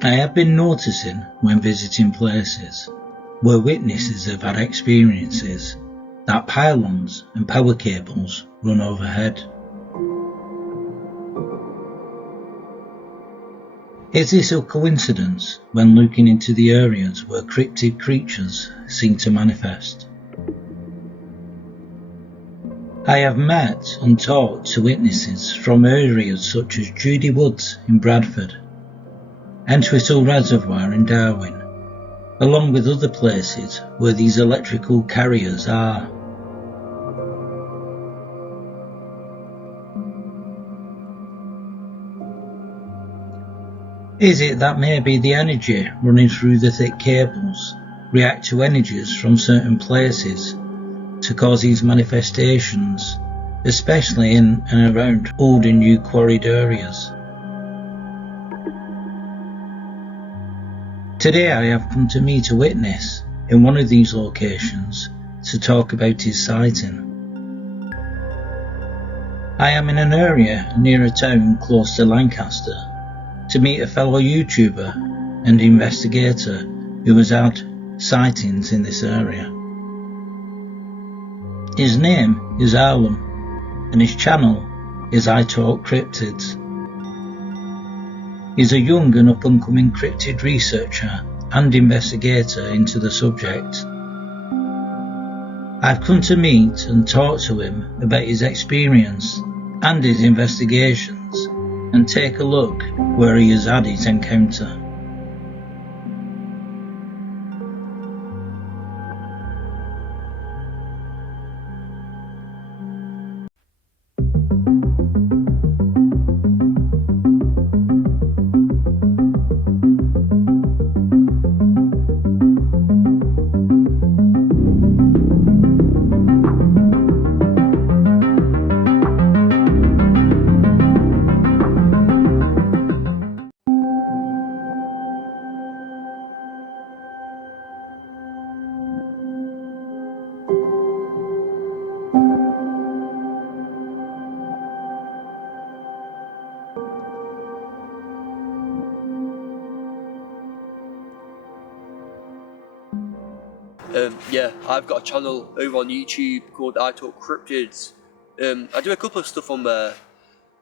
I have been noticing when visiting places where witnesses have had experiences that pylons and power cables run overhead. Is this a coincidence when looking into the areas where cryptid creatures seem to manifest? I have met and talked to witnesses from areas such as Judy Woods in Bradford, Entwistle Reservoir in Darwin, along with other places where these electrical carriers are. Is it that maybe the energy running through the thick cables react to energies from certain places to cause these manifestations, especially in and around old and new quarried areas? Today I have come to meet a witness in one of these locations to talk about his sighting. I am in an area near a town close to Lancaster to meet a fellow YouTuber and investigator who has had sightings in this area. His name is Arlen and his channel is I Talk Cryptids. He's a young and up-and-coming cryptid researcher and investigator into the subject. I've come to meet and talk to him about his experience and his investigations and take a look where he has had his encounter. Yeah, I've got a channel over on YouTube called I Talk Cryptids. I do a couple of stuff on there.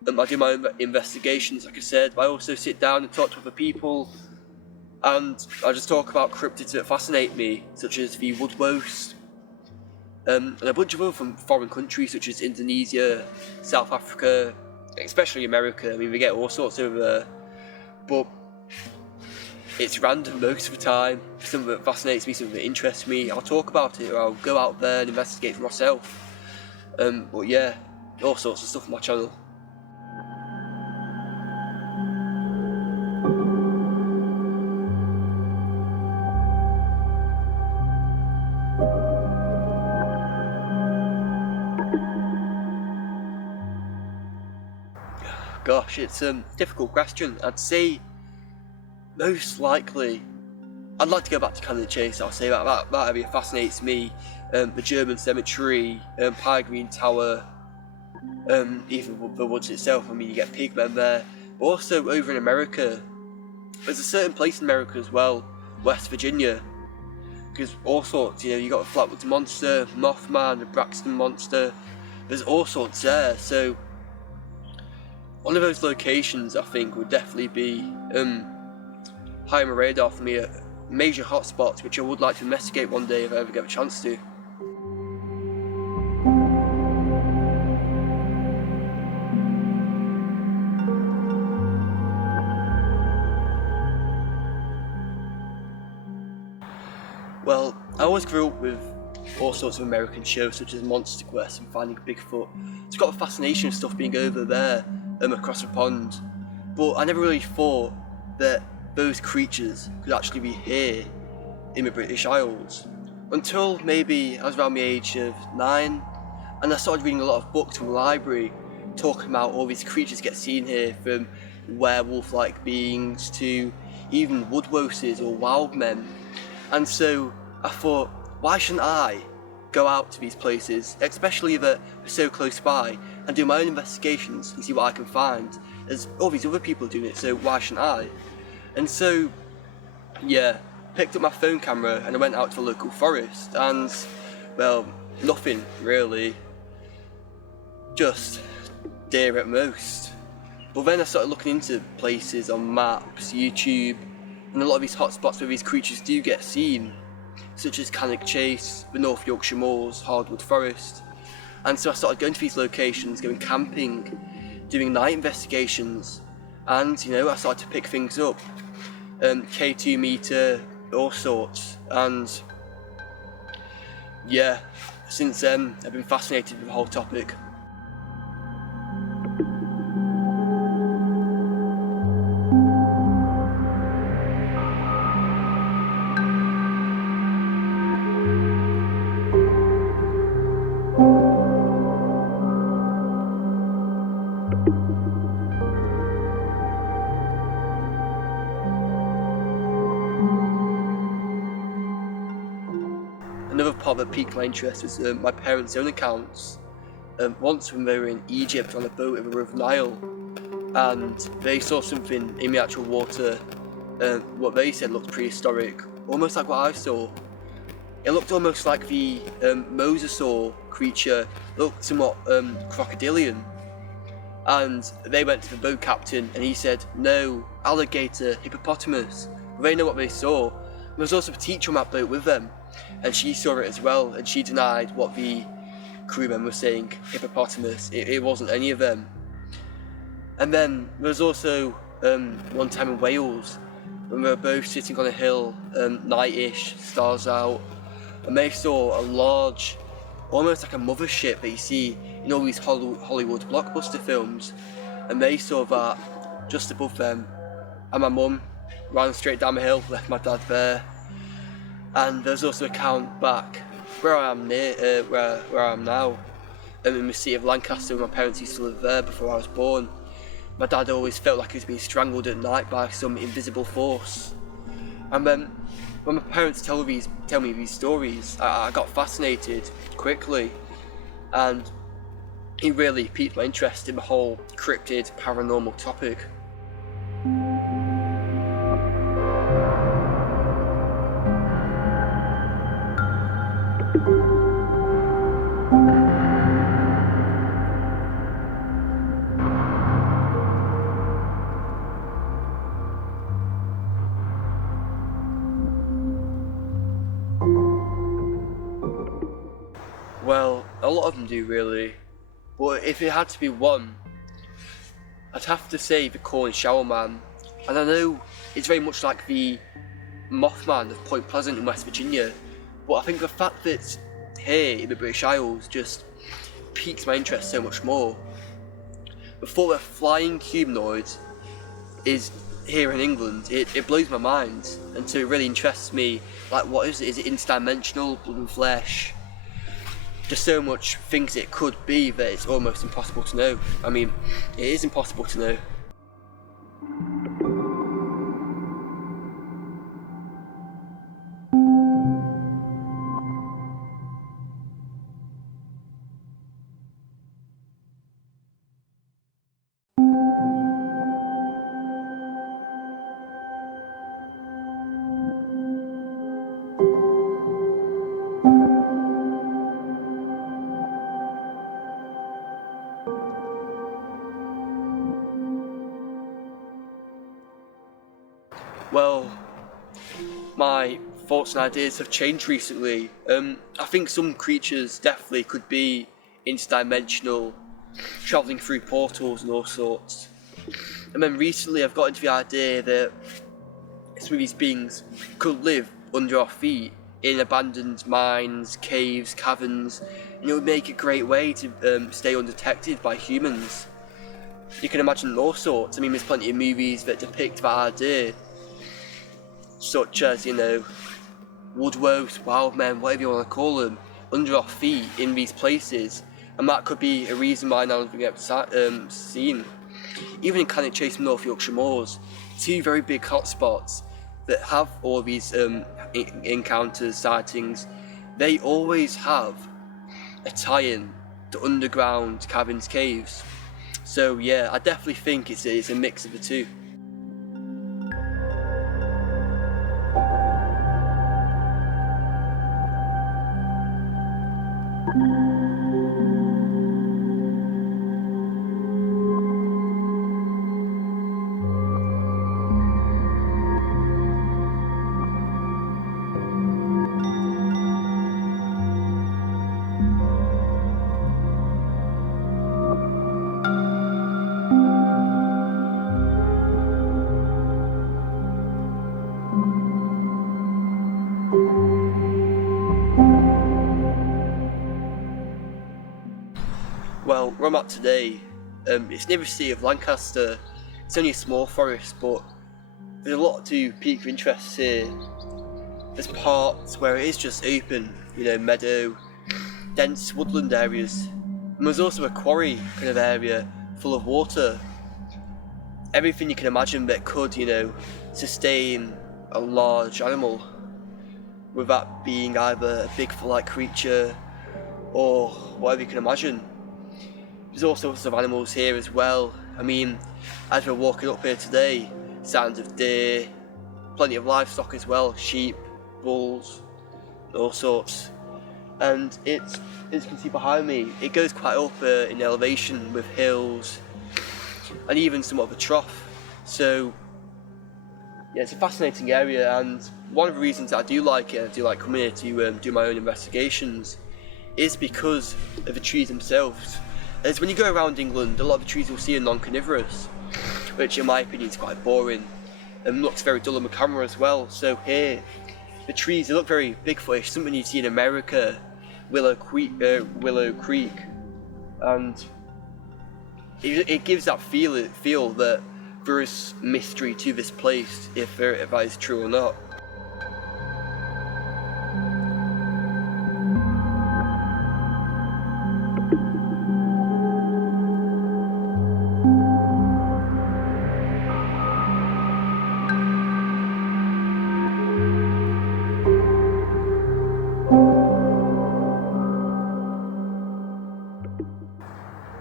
I do my own investigations, like I said, but I also sit down and talk to other people, and I just talk about cryptids that fascinate me, such as the woodwose, and a bunch of other from foreign countries such as Indonesia, South Africa, especially America. I mean, we get all sorts over there, but it's random most of the time. Some of it fascinates me, some of it interests me. I'll talk about it, or I'll go out there and investigate for myself. But yeah, all sorts of stuff on my channel. Gosh, it's a difficult question. I'd say most likely, I'd like to go back to Canada Chase. I'll say that area fascinates me. The German cemetery, Pie Green Tower, even the woods itself. I mean, you get pigmen there. But also over in America, there's a certain place in America as well, West Virginia, because all sorts. You know, you got the Flatwoods Monster, Mothman, the Braxton Monster. There's all sorts there. So one of those locations, I think, would definitely be high on my radar for me, major hotspots which I would like to investigate one day if I ever get a chance to. Well, I always grew up with all sorts of American shows such as Monster Quest and Finding Bigfoot. It's got a fascination of stuff being over there across the pond, but I never really thought that those creatures could actually be here in the British Isles until maybe I was around the age of 9, and I started reading a lot of books from the library talking about all these creatures get seen here, from werewolf-like beings to even woodwoses or wild men. And so I thought, why shouldn't I go out to these places, especially that they're so close by, and do my own investigations and see what I can find, as all these other people are doing it, so why shouldn't I? And so, yeah, picked up my phone camera and I went out to the local forest, and, well, nothing really. Just deer at most. But then I started looking into places on maps, YouTube, and a lot of these hotspots where these creatures do get seen, such as Cannock Chase, the North Yorkshire Moors, Hardwood Forest. And so I started going to these locations, going camping, doing night investigations, and I started to pick things up. K2 meter, all sorts, and yeah, since then I've been fascinated with the whole topic. Another part that piqued my interest was my parents' own accounts. Once when they were in Egypt on a boat in the River Nile, and they saw something in the actual water, what they said looked prehistoric, almost like what I saw. It looked almost like the mosasaur creature, looked somewhat crocodilian. And they went to the boat captain and he said, no, alligator, hippopotamus. They know what they saw. There was also a teacher on that boat with them, and she saw it as well, and she denied what the crewmen were saying, hippopotamus. It wasn't any of them. And then there was also one time in Wales when we were both sitting on a hill, night-ish, stars out, and they saw a large, almost like a mothership that you see in all these Hollywood blockbuster films, and they saw that just above them, and my mum ran straight down the hill, left my dad there. And there's also a account back where I am where I am now, in the city of Lancaster, where my parents used to live there before I was born. My dad always felt like he was being strangled at night by some invisible force. And then when my parents tell me these stories, I got fascinated quickly, and it really piqued my interest in the whole cryptid paranormal topic. Well, a lot of them do really, but if it had to be one, I'd have to say the Corn Shower Man. And I know it's very much like the Mothman of Point Pleasant in West Virginia, but I think the fact that it's here in the British Isles just piques my interest so much more. The thought that flying humanoid is here in England, it blows my mind, and so it really interests me. Like, what is it? Is it interdimensional, blood and flesh? Just so much things it could be that it's almost impossible to know. I mean, it is impossible to know. Well, my thoughts and ideas have changed recently. I think some creatures definitely could be interdimensional, travelling through portals and all sorts. And then recently I've got into the idea that some of these beings could live under our feet in abandoned mines, caves, caverns, and it would make a great way to stay undetected by humans. You can imagine all sorts. I mean, there's plenty of movies that depict that idea, such as, woodwolves, wild men, whatever you want to call them, under our feet in these places, and that could be a reason why none of them get seen. Even in Cannock Chase and North Yorkshire Moors, two very big hotspots that have all these encounters, sightings, they always have a tie-in to underground caverns, caves. So yeah, I definitely think it's a mix of the two. Well, where I'm at today, it's near the city of Lancaster. It's only a small forest, but there's a lot to pique your interest here. There's parts where it is just open, meadow, dense woodland areas. And there's also a quarry kind of area full of water. Everything you can imagine that could, sustain a large animal, with that being either a Bigfoot-like creature or whatever you can imagine. There's all sorts of animals here as well. I mean, as we're walking up here today, sounds of deer, plenty of livestock as well, sheep, bulls, all sorts. And it's, as you can see behind me, it goes quite up in elevation with hills and even somewhat of a trough. So yeah, it's a fascinating area, and one of the reasons I do like it, I do like coming here to do my own investigations, is because of the trees themselves. As when you go around England, a lot of the trees you'll see are non-carnivorous, which in my opinion is quite boring and looks very dull on the camera as well. So here, the trees, they look very Bigfootish, something you see in America, Willow Creek, and it gives that feel that there is mystery to this place, if that is true or not.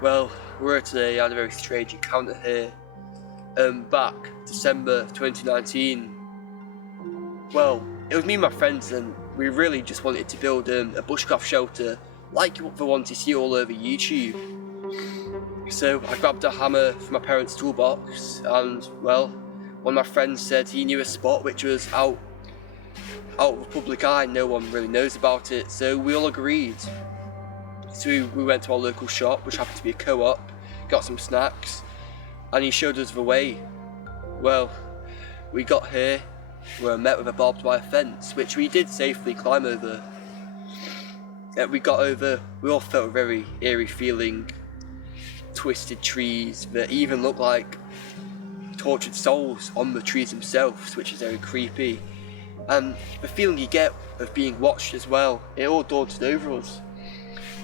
Well, we're here today. I had a very strange encounter here. Back December 2019. Well, it was me and my friends, and we really just wanted to build a bushcraft shelter like the ones you see all over YouTube. So I grabbed a hammer from my parents' toolbox, and well, one of my friends said he knew a spot which was out of the public eye. No one really knows about it, so we all agreed. So we went to our local shop, which happened to be a co-op, got some snacks, and he showed us the way. Well, we got here, we were met with a barbed wire fence, which we did safely climb over. We got over, we all felt a very eerie feeling, twisted trees that even looked like tortured souls on the trees themselves, which is very creepy. And the feeling you get of being watched as well, it all daunted over us.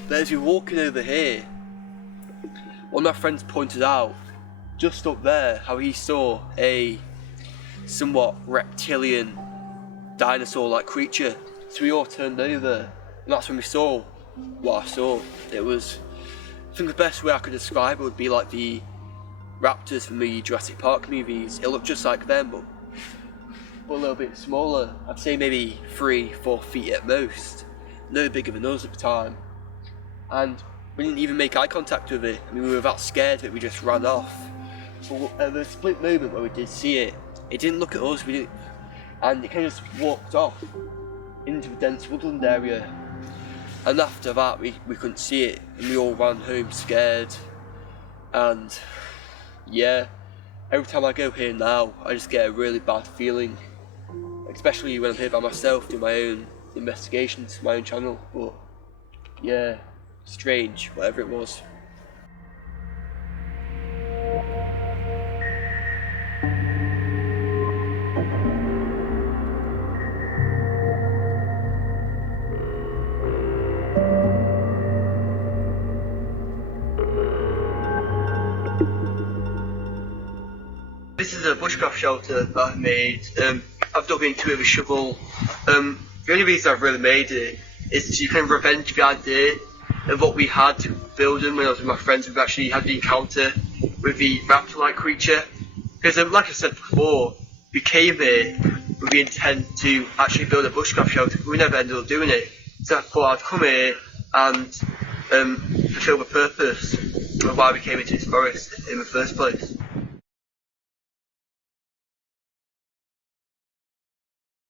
But as we were walking over here, one of my friends pointed out, just up there, how he saw a somewhat reptilian, dinosaur-like creature. So we all turned over, and that's when we saw what I saw. It was, I think the best way I could describe it would be like the raptors from the Jurassic Park movies. It looked just like them, but a little bit smaller. I'd say maybe 3-4 feet at most. No bigger than us at the time. And we didn't even make eye contact with it. I mean, we were that scared that we just ran off. But at the split moment where we did see it, it didn't look at us, and it kind of just walked off into the dense woodland area. And after that, we couldn't see it, and we all ran home scared. And yeah, every time I go here now, I just get a really bad feeling, especially when I'm here by myself doing my own investigations, my own channel. But yeah, strange, whatever it was. This is a bushcraft shelter that I've made. I've dug into it with a shovel. The only reason I've really made it is to kind of revenge the idea of what we had building when I was with my friends. We've actually had the encounter with the raptor-like creature. Because like I said before, we came here with the intent to actually build a bushcraft shelter, but we never ended up doing it. So I thought I'd come here, and fulfil the purpose of why we came into this forest in the first place.